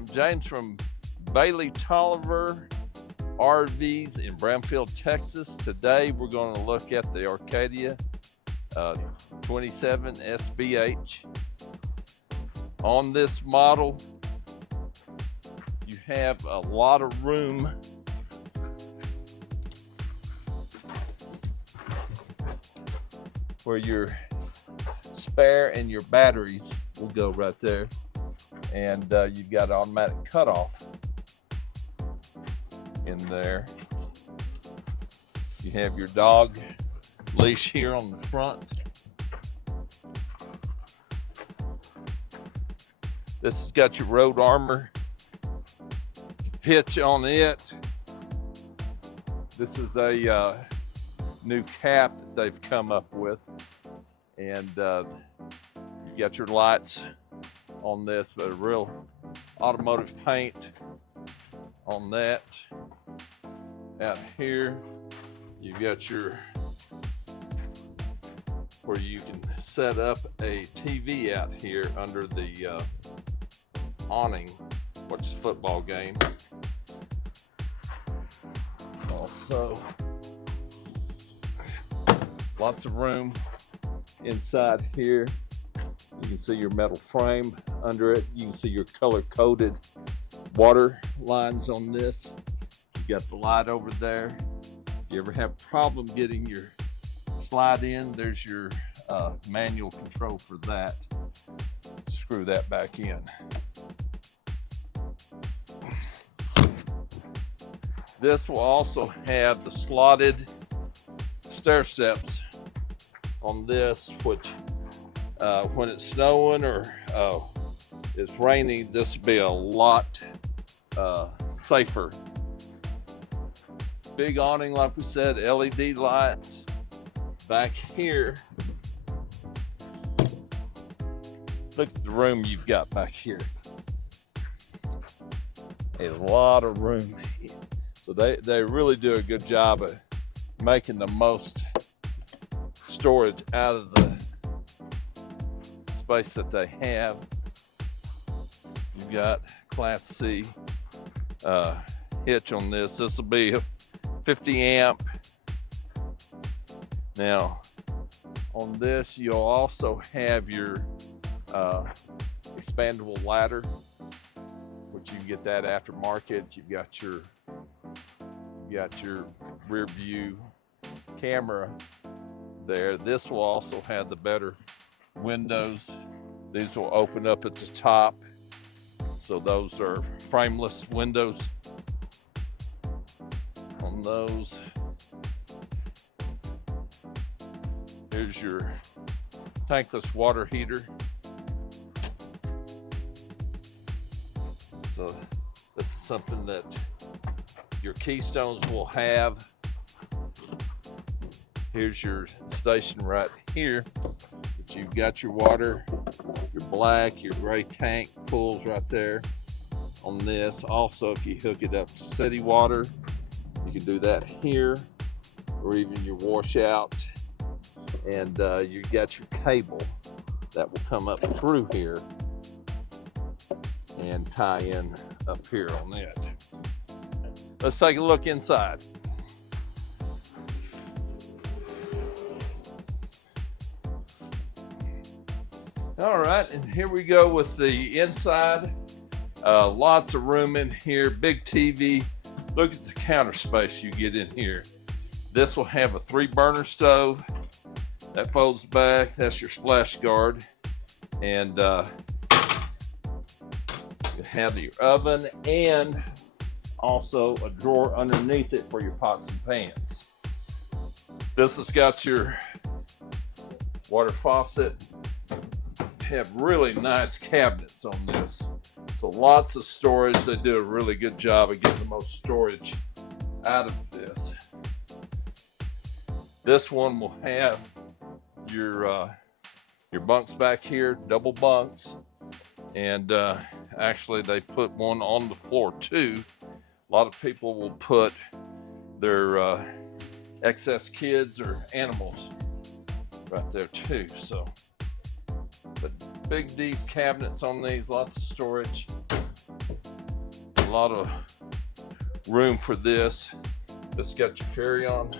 I'm James from Bailey Tolliver RVs in Brownfield, Texas. Today we're going to look at the Arcadia 27 SBH. On this model, you have a lot of room where your spare and your batteries will go right there. And you've got automatic cutoff in there. You have your dog leash here on the front. This has got your road armor hitch on it. This is a new cap that they've come up with, and you got your lights on this, but a real automotive paint on that. Out here you've got your where you can set up a TV out here under the awning, watch the football game. Also lots of room inside here. You can see your metal frame under it. You can see your color-coded water lines on this. You got the light over there. If you ever have a problem getting your slide in, there's your manual control for that. Screw that back in. This will also have the slotted stair steps on this, which when it's snowing or it's raining, this will be a lot safer. Big awning, like we said, LED lights. Back here, look at the room you've got back here. A lot of room. So they really do a good job of making the most storage out of the space that they have. You've got Class C hitch on this. This will be a 50 amp. Now on this you'll also have your expandable ladder, which you can get that aftermarket. You've got your rear view camera there. This will also have the better windows. These will open up at the top, so those are frameless windows on those. Here's your tankless water heater. So this is something that your Keystones will have. Here's your station right here, but you've got your water, your black, your gray tank pulls right there on this. Also, if you hook it up to city water, you can do that here, or even your washout. And you got your cable that will come up through here and tie in up here on it. Let's take a look inside. All right, and here we go with the inside. Lots of room in here, big TV. Look at the counter space you get in here. This will have a 3-burner stove that folds back. That's your splash guard. And you have your oven and also a drawer underneath it for your pots and pans. This has got your water faucet. Have really nice cabinets on this, so lots of storage. They do a really good job of getting the most storage out of this. This one will have your bunks back here, double bunks, and actually they put one on the floor too. A lot of people will put their excess kids or animals right there too. So, but big deep cabinets on these, lots of storage. lot of room for this. It's got your carry-on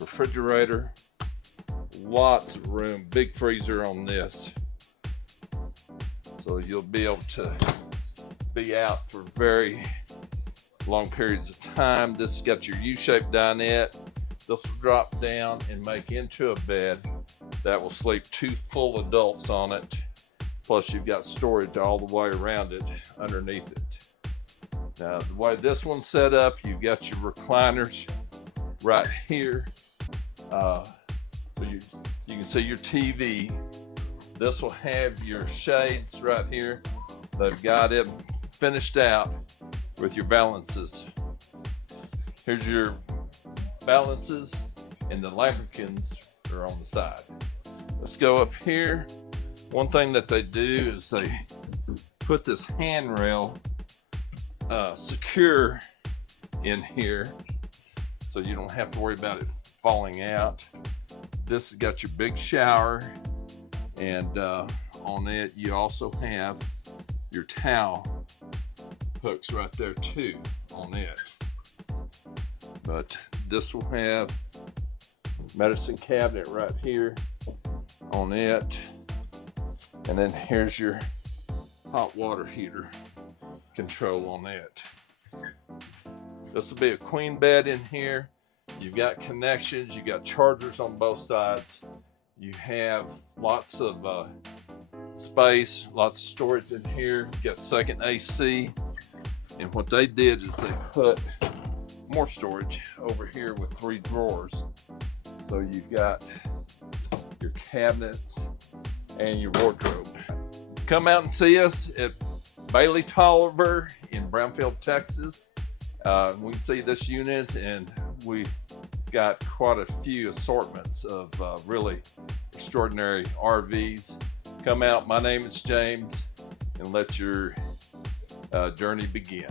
refrigerator, lots of room, big freezer on this. So you'll be able to be out for very long periods of time. This has got your U-shaped dinette. This will drop down and make into a bed that will sleep 2 full adults on it. Plus you've got storage all the way around it, underneath it. Now the way this one's set up, you've got your recliners right here. So you can see your TV. This will have your shades right here. They've got it finished out with your balances. Here's your balances, and the lambrequins are on the side. Let's go up here. One thing that they do is they put this handrail secure in here, so you don't have to worry about it falling out. This has got your big shower, and on it you also have your towel hooks right there too on it. But this will have medicine cabinet right here on it, and then here's your hot water heater control on it. This will be a queen bed in here. You've got connections, you got chargers on both sides. You have lots of space, lots of storage in here. You got second AC. And what they did is they put more storage over here with 3 drawers. So you've got your cabinets and your wardrobe. Come out and see us at Bailey Tolliver in Brownfield, Texas. We see this unit, and we got quite a few assortments of really extraordinary RVs. Come out, my name is James, and let your journey begin.